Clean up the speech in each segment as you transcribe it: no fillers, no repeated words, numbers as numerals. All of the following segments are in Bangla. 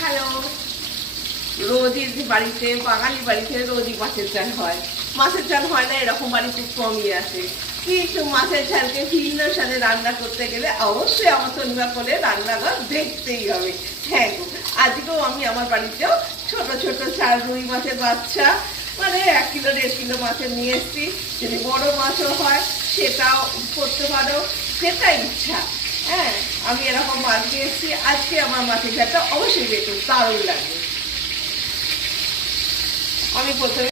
হ্যালো। রোজই বাড়িতে বাঙালি বাড়িতে রোজই মাছের ঝাল হয়। মাছের ঝাল হয় না এরকম বাড়িতে কমই আছে, কিন্তু মাছের ঝালকে ভিন্ন স্বাদে রান্না করতে গেলে অবশ্যই আমার তনুয়া করে রান্নাঘর দেখতেই হবে। হ্যাঁ গো, আজকেও আমি আমার বাড়িতেও ছোট ছোট 4 রুই মাছের বাচ্চা, মানে 1 কিলো 1.5 কিলো মাছের নিয়ে এসেছি। যদি বড় মাছও হয় সেটাও করতে পারো, সেটা ইচ্ছা। হ্যাঁ, আমি এরকম মাছ নিয়ে এসেছি। আজকে আমার মাছের ঝালটা অবশ্যই দেখতে দারুণ লাগবে। আমি প্রথমে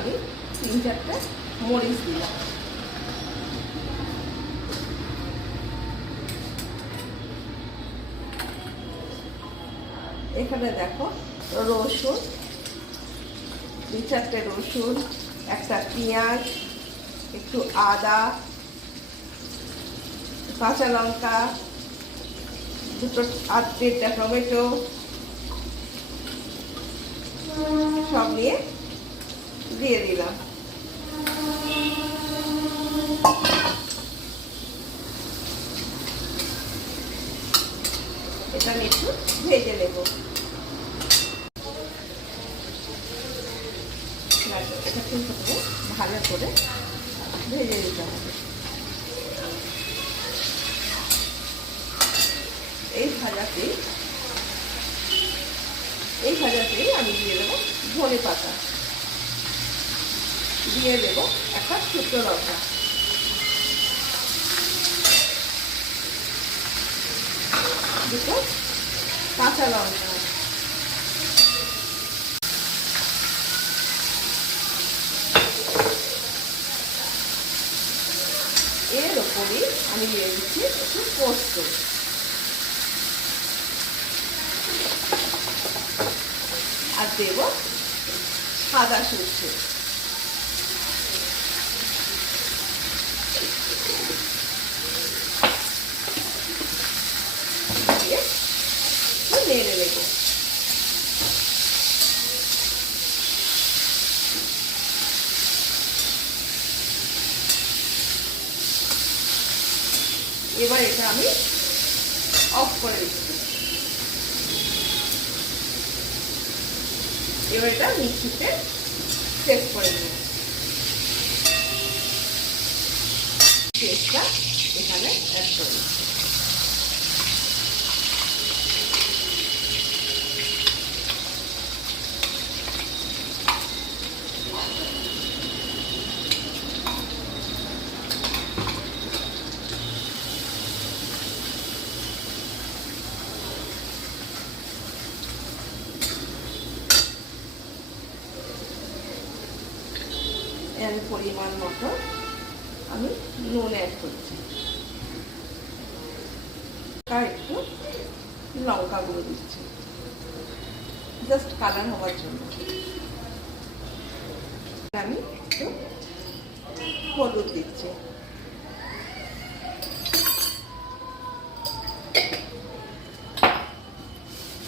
আমি 3-4টে মরিচ দিলাম। এখানে দেখো রসুন, 2-4টে রসুন, একটা পেঁয়াজ, একটু আদা, কাঁচা লঙ্কা, 2-8টা টমেটো সব নিয়ে দিয়ে দিলাম। এটা আমি একটু ভেজে নেব। এটা কিন্তু ভালো করে ভেজে দিতে হবে। এই ভাজাতেই আমি দিয়ে দেবো ধনে পাতা, দিয়ে দেবো একটা শুকনো লঙ্কা, দুটো কাঁচা লঙ্কা, এর ওপরই আমি দিয়ে দিচ্ছি একটু পোস্ত, আর দেবো সাদা সর্ষে। নেড়ে নেব। এবার এটা আমি অফ করে দিচ্ছি। এবার এটা মিক্সিতে সেট করে নেব। পেস্টটা এখানে অ্যাড করে দিচ্ছি। এর পরিমাণ মতো আমি নুন অ্যাড করছি, আর একটু লঙ্কা গুঁড়ো দিচ্ছি জাস্ট কালার হওয়ার জন্য। আমি একটু হলুদ দিচ্ছি,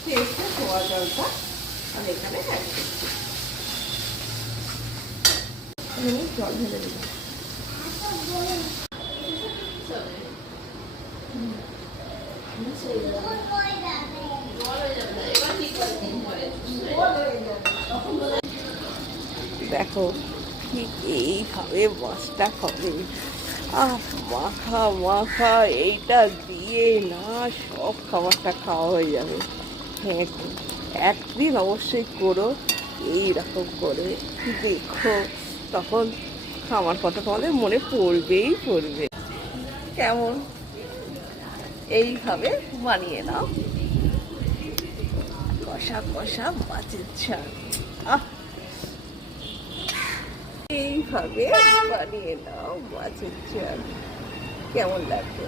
পেস্টে ধোয়া জলটা আমি এখানে অ্যাড করছি। জল ঢেলে দিলাম। দেখো ঠিক এইভাবে মাছটা হবে, আর মাখা মাখা এইটা দিয়ে না সব খাবারটা খাওয়া হয়ে যাবে। হ্যাঁ, একদিন অবশ্যই করো এইরকম করে, দেখো তখন আমার কথা তোমাদের মনে পড়বেই পড়বে। কেমন এইভাবে বানিয়ে নাও কষা কষা মাছের ঝাল। এইভাবে বানিয়ে নাও মাছের ঝাল, কেমন লাগবে?